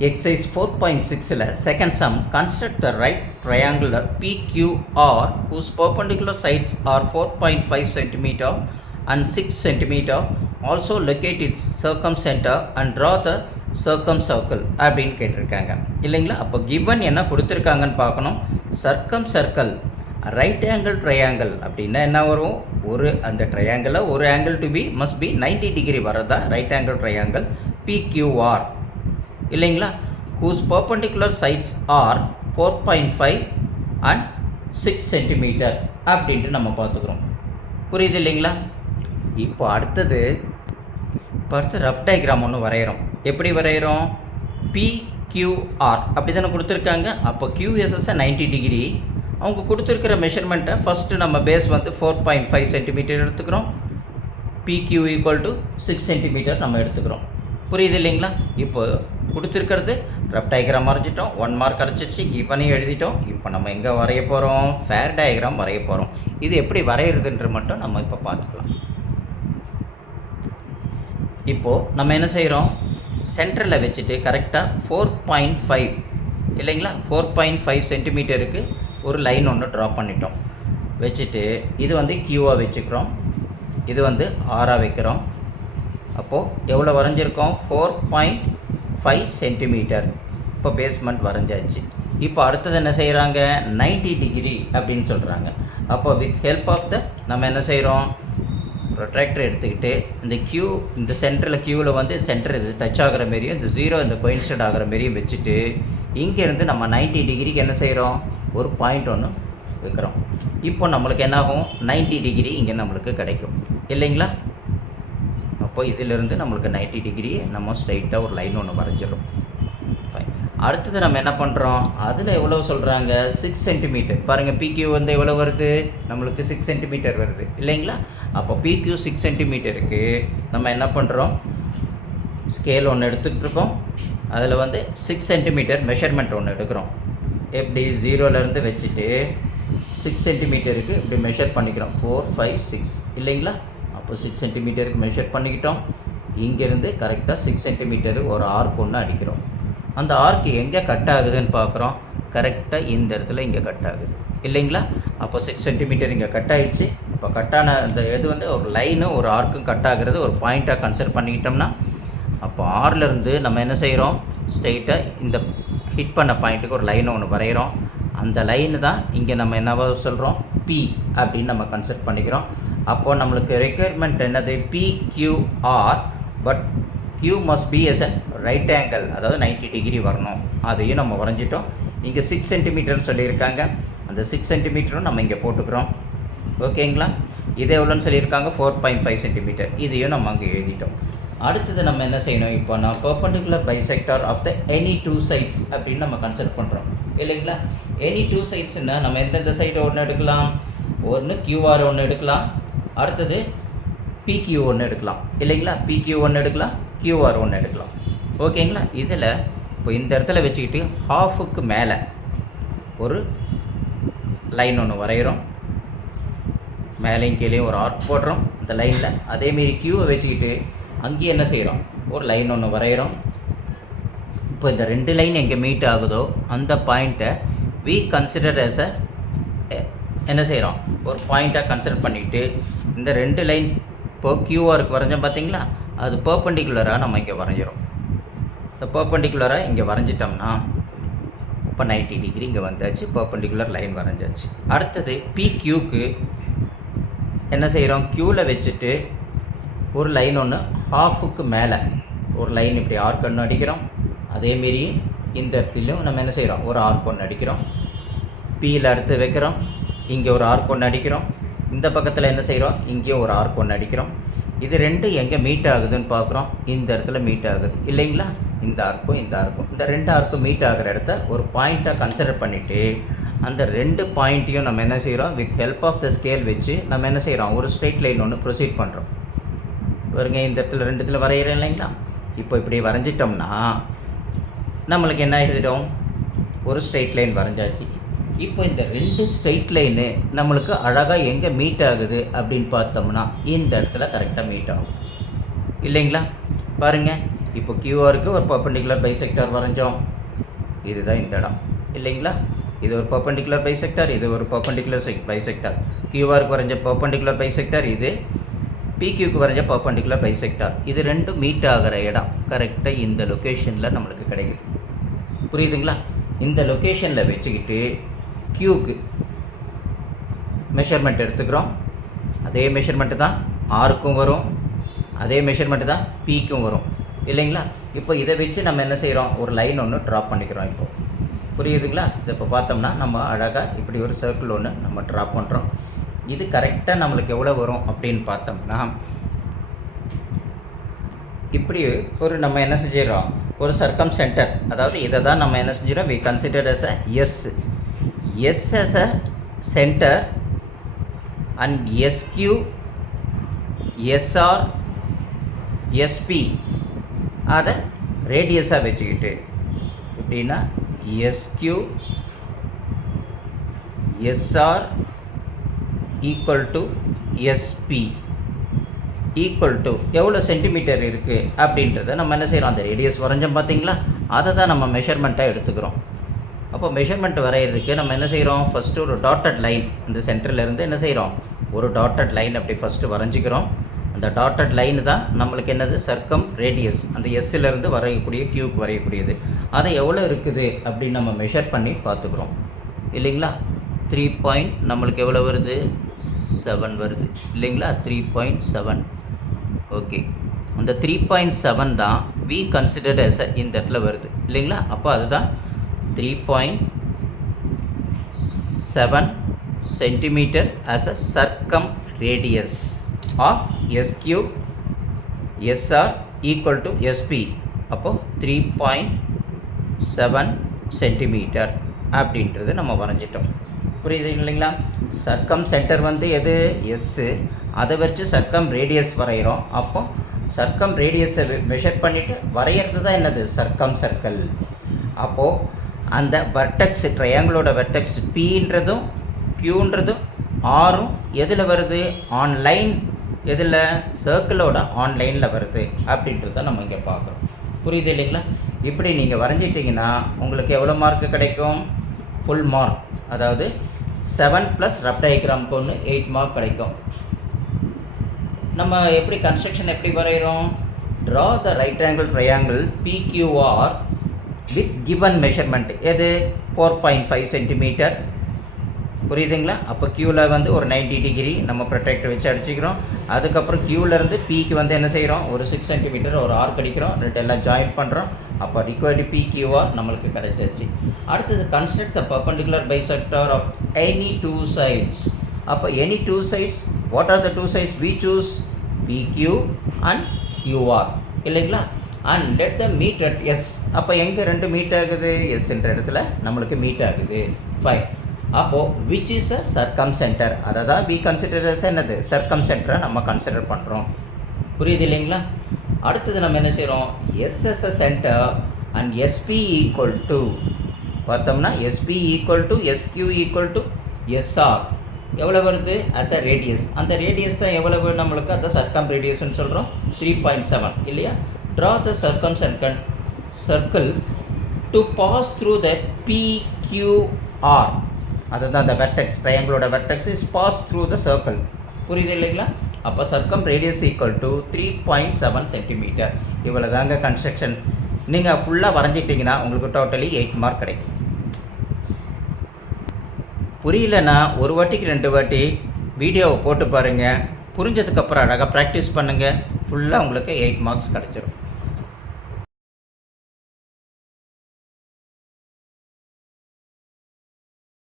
Exercise four point சிக்ஸில் second sum construct the right triangular PQR whose perpendicular sides are four point five centimetre and six centimetre also locate its circumcentre and draw the circumcircle அப்படின்னு கேட்டிருக்காங்க இல்லைங்களா அப்போ given என்ன கொடுத்துருக்காங்கன்னு பார்க்கணும் circumcircle right angle triangle அப்படின்னா என்ன வரும் ஒரு அந்த ட்ரையாங்கிளில் ஒரு angle to be must be ninety degree வரதான் ரைட் ஆங்கிள் ட்ரையாங்கிள் பிக்யூஆர் இல்லைங்களா? Whose perpendicular sides are four point five and six centimetre அப்படின்ட்டு நம்ம பார்த்துக்குறோம். புரியுது இல்லைங்களா? இப்போ அடுத்தது இப்போ அடுத்து ரஃப் டயக்ராம் ஒன்று வரைகிறோம் எப்படி வரைகிறோம் பிக்யூஆர் அப்படி தானே கொடுத்துருக்காங்க? அப்போ QSS நைன்ட்டி டிகிரி அவங்க கொடுத்துருக்கிற மெஷர்மெண்ட்டை ஃபஸ்ட்டு நம்ம பேஸ் வந்து ஃபோர் பாயிண்ட் ஃபைவ் சென்டிமீட்டர் எடுத்துக்கிறோம். PQ equal to six centimetre நம்ம எடுத்துக்கிறோம். புரியுது இல்லைங்களா? இப்போ கொடுத்துருக்கிறது. ரப் டயக்ராம் வரைஞ்சிட்டோம் ஒன் மார்க் அரைச்சிச்சு கிவனையும் எழுதிட்டோம். இப்போ நம்ம எங்கே வரைய போகிறோம் ஃபேர் டயக்ராம் வரைய போகிறோம் இது எப்படி வரைகிறதுன்ற மட்டும் நம்ம இப்போ பார்த்துக்கலாம். இப்போது நம்ம என்ன செய்கிறோம் சென்டரில் வச்சுட்டு கரெக்டாக ஃபோர் பாயிண்ட் ஃபைவ் இல்லைங்களா? ஃபோர் பாயிண்ட் ஃபைவ் சென்டிமீட்டருக்கு ஒரு லைன் ஒன்று ட்ரா பண்ணிட்டோம். வச்சுட்டு இது வந்து கியூவாக வச்சுக்கிறோம். இது வந்து ஆறாக வைக்கிறோம். அப்போது எவ்வளோ வரைஞ்சிருக்கோம்? ஃபோர் பாயிண்ட் ஃபைவ் சென்டிமீட்டர் இப்போ பேஸ்மெண்ட் வரைஞ்சாச்சு. இப்போ அடுத்தது என்ன செய்கிறாங்க 90 டிகிரி அப்படின்னு சொல்கிறாங்க அப்போ வித் ஹெல்ப் ஆஃப் த நம்ம என்ன செய்கிறோம் ப்ரொட்ராக்டர் எடுத்துக்கிட்டு இந்த கியூ இந்த சென்டரில் கியூவில் வந்து சென்டர் இது டச் ஆகிற மாரியும் இந்த ஜீரோ இந்த கோயின்ஸ்டட் ஆகிற மாரியும் வச்சுட்டு இங்கேருந்து நம்ம 90 டிகிரிக்கு என்ன செய்கிறோம் ஒரு பாயிண்ட் ஒன்று வைக்கிறோம். இப்போ நம்மளுக்கு என்னாகும்? 90 டிகிரி இங்கே நம்மளுக்கு கிடைக்கும். இல்லைங்களா? அப்போ இதிலிருந்து நம்மளுக்கு 90 டிகிரி நம்ம ஸ்ட்ரைட்டாக ஒரு லைன் ஒன்று வரைஞ்சிடும் ஃபைன் அடுத்தது நம்ம என்ன பண்ணுறோம் அதில் எவ்வளோ சொல்கிறாங்க சிக்ஸ் சென்டிமீட்டர் பாருங்கள் பிக்யூ வந்து எவ்வளோ வருது? நம்மளுக்கு சிக்ஸ் சென்டிமீட்டர் வருது. இல்லைங்களா? அப்போ பிக்யூ சிக்ஸ் சென்டிமீட்டருக்கு நம்ம என்ன பண்ணுறோம் ஸ்கேல் ஒன்று எடுத்துக்கிட்டு இருக்கோம் அதில் வந்து சிக்ஸ் சென்டிமீட்டர் மெஷர்மெண்ட் ஒன்று எடுக்கிறோம். எப்படி? ஜீரோலேருந்து வச்சுட்டு சிக்ஸ் சென்டிமீட்டருக்கு இப்படி மெஷர் பண்ணிக்கிறோம். ஃபோர் ஃபைவ் சிக்ஸ் இல்லைங்களா? அப்போ சிக்ஸ் சென்டிமீட்டருக்கு மெஷர் பண்ணிக்கிட்டோம். இங்கேருந்து கரெக்டாக சிக்ஸ் சென்டிமீட்டர் ஒரு ஆர்க் ஒன்று அடிக்கிறோம். அந்த ஆர்க் எங்கே கட் ஆகுதுன்னு பார்க்குறோம். கரெக்டாக இந்த இடத்துல இங்கே கட் ஆகுது. இல்லைங்களா? அப்போ சிக்ஸ் சென்டிமீட்டர் இங்கே கட் ஆகிடுச்சு இப்போ கட்டான அந்த இது வந்து ஒரு லைனும் ஒரு ஆர்க்கும் கட் ஆகிறது ஒரு பாயிண்ட்டாக கன்சிடர் பண்ணிக்கிட்டோம்னா அப்போ ஆர்லேருந்து நம்ம என்ன செய்கிறோம் ஸ்ட்ரெயிட்டாக இந்த ஹிட் பண்ண பாயிண்ட்டுக்கு ஒரு லைன் ஒன்று வரைகிறோம் அந்த லைனு தான் இங்கே நம்ம என்னவோ சொல்கிறோம் பி அப்படின்னு நம்ம கன்சிடர் பண்ணிக்கிறோம். அப்போது நம்மளுக்கு ரெக்குயர்மெண்ட் என்னது? PQR but Q must be as an right angle அதாவது 90 டிகிரி வரணும். அதையும் நம்ம வரைஞ்சிட்டோம். இங்கே சிக்ஸ் சென்டிமீட்டர்னு சொல்லியிருக்காங்க. அந்த சிக்ஸ் சென்டிமீட்டரும் நம்ம இங்கே போட்டுக்கிறோம். ஓகேங்களா இது எவ்வளோன்னு சொல்லியிருக்காங்க? ஃபோர் பாயிண்ட் ஃபைவ் சென்டிமீட்டர் இதையும் நம்ம அங்கே எழுதிட்டோம். அடுத்தது நம்ம என்ன செய்யணும்? இப்போ நான் perpendicular bisector of the any two sides அப்படின்னு நம்ம கன்சிடர் பண்ணுறோம் இல்லைங்களா? எனி டூ சைட்ஸ்னால் நம்ம எந்தெந்த சைடு ஒன்று எடுக்கலாம்? ஒன்று கியூஆர் ஒன்று எடுக்கலாம். அடுத்தது பிக்யூ ஒன்று எடுக்கலாம். இல்லைங்களா? பிக்யூ ஒன்று எடுக்கலாம். கியூஆர் ஒன்று எடுக்கலாம். ஓகேங்களா? இதில் இப்போ இந்த இடத்துல வச்சுக்கிட்டு ஹாஃபுக்கு மேலே ஒரு லைன் ஒன்று வரைகிறோம் மேலேயும் கீழேயும் ஒரு ஆர்ட் போடுறோம். அந்த லைனில் அதேமாரி கியூவை வச்சுக்கிட்டு அங்கேயும் என்ன செய்கிறோம் ஒரு லைன் ஒன்று வரைகிறோம் இப்போ இந்த ரெண்டு லைன் எங்கே மீட் ஆகுதோ அந்த பாயிண்ட்டை வி கன்சிடர் as அ என்ன செய்கிறோம் ஒரு பாயிண்ட்டாக கன்சிடர் பண்ணிவிட்டு இந்த ரெண்டு லைன் இப்போ க்யூஆருக்கு வரைஞ்சோம் பார்த்தீங்களா? அது பர்பண்டிகுலராக நம்ம இங்கே வரைஞ்சிரும் இந்த பர்பண்டிகுலராக இங்கே வரைஞ்சிட்டோம்னா இப்போ 90 டிகிரி இங்கே வந்தாச்சு பர்பண்டிகுலர் லைன் வரைஞ்சாச்சு. அடுத்தது பிக்யூக்கு என்ன செய்கிறோம் க்யூவில் வச்சுட்டு ஒரு லைன் ஒன்று ஹாஃபுக்கு மேலே. ஒரு லைன் இப்படி ஆர்க் ஒன்று அடிக்கிறோம். அதேமாரி இந்த இடத்துலையும் நம்ம என்ன செய்கிறோம் ஒரு ஆர்க் ஒன்று அடிக்கிறோம். பியில் அடுத்து வைக்கிறோம். இங்கே ஒரு ஆர்க் ஒன்று அடிக்கிறோம். இந்த பக்கத்தில் என்ன செய்கிறோம் இங்கேயும் ஒரு ஆர்க் ஒன்று அடிக்கிறோம். இது ரெண்டும் எங்கே மீட் ஆகுதுன்னு பார்க்குறோம். இந்த இடத்துல மீட் ஆகுது. இல்லைங்களா? இந்த ஆர்க்கும் இந்த ஆர்க்கும் இந்த ரெண்டு ஆர்க்கும் மீட் ஆகிற இடத்த ஒரு பாயிண்ட்டாக கன்சிடர் பண்ணிவிட்டு அந்த ரெண்டு பாயிண்ட்டையும் நம்ம என்ன செய்கிறோம் with help of the scale வச்சு நம்ம என்ன செய்கிறோம் ஒரு ஸ்ட்ரெயிட் லைன் ஒன்று ப்ரொசீட் பண்ணுறோம் பாருங்க இந்த இடத்துல ரெண்டு இடத்துல வரைகிறேன் இல்லைங்களா? இப்போ இப்படி வரைஞ்சிட்டோம்னா நம்மளுக்கு என்ன ஆகிடும் ஒரு ஸ்ட்ரெயிட் லைன் வரைஞ்சாச்சு. இப்போ இந்த ரெண்டு ஸ்ட்ரைட் லைனு நம்மளுக்கு அழகாக எங்கே மீட் ஆகுது அப்படின்னு பார்த்தோம்னா இந்த இடத்துல கரெக்டாக மீட் ஆகும். இல்லைங்களா? பாருங்கள் இப்போ கியூஆருக்கு ஒரு பர்பண்டிகுலர் பைசெக்டார் வரைஞ்சோம். இதுதான் இந்த இடம். இல்லைங்களா? இது ஒரு பர்பண்டிகுலர் பைசெக்டார் இது ஒரு பர்பண்டிகுலர் செக் பைசெக்டார் கியூஆருக்கு வரைஞ்ச பர்பண்டிகுலர் பைசெக்டார் இது பிக்யூக்கு வரைஞ்ச பர்பண்டிகுலர் பைசெக்டார் இது ரெண்டும் மீட் ஆகிற இடம். கரெக்டாக இந்த லொக்கேஷனில் நம்மளுக்கு கிடைக்குது. புரியுதுங்களா? இந்த லொக்கேஷனில் வச்சுக்கிட்டு கியூக்கு மெஷர்மெண்ட் எடுத்துக்கிறோம். அதே மெஷர்மெண்ட்டு தான் ஆருக்கும் வரும். அதே மெஷர்மெண்ட்டு தான் பிக்கும் வரும். இல்லைங்களா? இப்போ இதை வச்சு நம்ம என்ன செய்கிறோம் ஒரு லைன் ஒன்று ட்ராப் பண்ணிக்கிறோம் இப்போ. புரியுதுங்களா? இதை இப்போ பார்த்தோம்னா நம்ம அழகாக இப்படி ஒரு சர்க்கிள் ஒன்று நம்ம ட்ராப் பண்ணுறோம் இது கரெக்டாக நம்மளுக்கு எவ்வளோ வரும் அப்படின்னு பார்த்தோம்னா இப்படி ஒரு நம்ம என்ன செஞ்சிடறோம்? ஒரு சர்க்கம் சென்டர் அதாவது இதை தான் நம்ம என்ன செஞ்சிடறோம்? We consider as a S S as a centre and SQ SR SP அதை ரேடியஸாக வச்சுக்கிட்டு எப்படின்னா SQ SR equal to SP equal to எவ்வளோ சென்டிமீட்டர் இருக்குது அப்படின்றத நம்ம என்ன செய்கிறோம் அந்த ரேடியஸ் வரைஞ்சோம் பார்த்தீங்களா? அதை தான் நம்ம மெஷர்மெண்ட்டாக எடுத்துக்கிறோம். அப்போ மெஷர்மெண்ட் வரைகிறதுக்கு நம்ம என்ன செய்கிறோம்? ஃபஸ்ட்டு ஒரு டாட்டட் லைன் இந்த சென்டர்ல இருந்து என்ன செய்கிறோம்? ஒரு டாட்டட் லைன் அப்படி ஃபஸ்ட்டு வரைஞ்சிக்கிறோம். அந்த டாட்டட் லைன் தான் நம்மளுக்கு என்னது? சர்க்கம் ரேடியஸ் அந்த எஸ்ஸிலேருந்து வரையக்கூடிய டியூப் வரையக்கூடியது. அதை எவ்வளோ இருக்குது அப்படின்னு நம்ம மெஷர் பண்ணி பார்த்துக்குறோம். இல்லைங்களா? த்ரீ பாயிண்ட் நம்மளுக்கு எவ்வளோ வருது? செவன் வருது. இல்லைங்களா? த்ரீ பாயிண்ட் செவன் ஓகே அந்த த்ரீ பாயிண்ட் செவன் தான் வி கன்சிடர்ட் எஸ் இந்த இடத்துல வருது. இல்லைங்களா? அப்போ அதுதான் three point seven centimetre as a circumradius of SQ SR equal to SP அப்போது த்ரீ பாயிண்ட் செவன் சென்டிமீட்டர் அப்படின்றது நம்ம வரைஞ்சிட்டோம். புரியுது இல்லைங்களா? சர்க்கம் சென்டர் வந்து எது? எஸ்ஸு அதை வச்சு சர்க்கம் ரேடியஸ் வரைகிறோம். அப்போ சர்க்கம் ரேடியஸை மெஷர் பண்ணிவிட்டு வரைகிறது தான் என்னது? சர்க்கம் சர்க்கிள் அப்போது அந்த வெர்டெக்ஸ் ட்ரையாங்கிளோட வெர்டெக்ஸ் பீன்றதும் க்யூன்றதும் ஆரும் எதில் வருது? ஆன்லைன் எதில்? சர்க்கிளோட ஆன்லைனில் வருது. அப்படின்றத நம்ம இங்கே பார்க்குறோம். புரியுது இல்லைங்களா? இப்படி நீங்கள் வரைஞ்சிட்டிங்கன்னா உங்களுக்கு எவ்வளோ மார்க் கிடைக்கும்? ஃபுல் மார்க் அதாவது செவன் ப்ளஸ் ரப் டயக்ராம்க்கு ஒன்று எயிட் மார்க் கிடைக்கும். நம்ம எப்படி கன்ஸ்ட்ரக்ஷன் எப்படி வரைகிறோம் draw the right angle triangle PQR with given measurement எது? ஃபோர் பாயிண்ட் ஃபைவ் சென்டிமீட்டர் புரியுதுங்களா? அப்போ க்யூவில் வந்து ஒரு 90 டிகிரி நம்ம ப்ரொடெக்டர் வச்சு அடிச்சுக்கிறோம். அதுக்கப்புறம் க்யூவிலேருந்து பிக்கு வந்து என்ன செய்கிறோம் ஒரு சிக்ஸ் சென்டிமீட்டர் ஒரு ஆர்க் அடிக்கிறோம். ரெண்டு எல்லாம் ஜாயின் பண்ணுறோம் அப்போ ரிக்வயர்டு பி கியூஆர் நம்மளுக்கு கிடைச்சாச்சு அடுத்தது construct the perpendicular bisector of any two sides அப்போ any two sides what are the two sides we choose PQ and QR இல்லைங்களா? And let the meet at S அப்போ எங்கே ரெண்டு மீட் ஆகுது? எஸ்ன்ற இடத்துல நம்மளுக்கு மீட் ஆகுது. ஃபைவ் அப்போது which is a circumcentre அதை தான் வி கன்சிடர் என்னது? சர்க்கம் சென்டரை நம்ம கன்சிடர் பண்ணுறோம் புரியுது இல்லைங்களா? அடுத்தது நம்ம என்ன செய்கிறோம் SS centre and SP equal to பார்த்தோம்னா SP equal to SQ equal to SR எவ்வளோ வருது? அஸ் அ ரேடியஸ் அந்த ரேடியஸ் தான் எவ்வளவு நம்மளுக்கு? அந்த சர்க்கம் ரேடியஸ்னு சொல்கிறோம் த்ரீ பாயிண்ட் செவன் இல்லையா? Draw the circum circumcircle to pass through the அதுதான் அந்த vertex ட்ரையாங்கிளோட vertex is pass through the circle புரியுது இல்லைங்களா? அப்போ circumradius equal to three point seven centimetre இவ்வளோ தாங்க கன்ஸ்ட்ரக்ஷன் நீங்கள் ஃபுல்லாக வரைஞ்சிட்டிங்கன்னா உங்களுக்கு டோட்டலி எயிட் மார்க் கிடைக்கும். புரியலன்னா ஒரு வாட்டிக்கு ரெண்டு வாட்டி வீடியோவை போட்டு பாருங்கள் புரிஞ்சதுக்கப்புறம் அழகாக ப்ராக்டிஸ் பண்ணுங்கள் ஃபுல்லாக உங்களுக்கு எயிட் மார்க்ஸ் கிடச்சிரும்.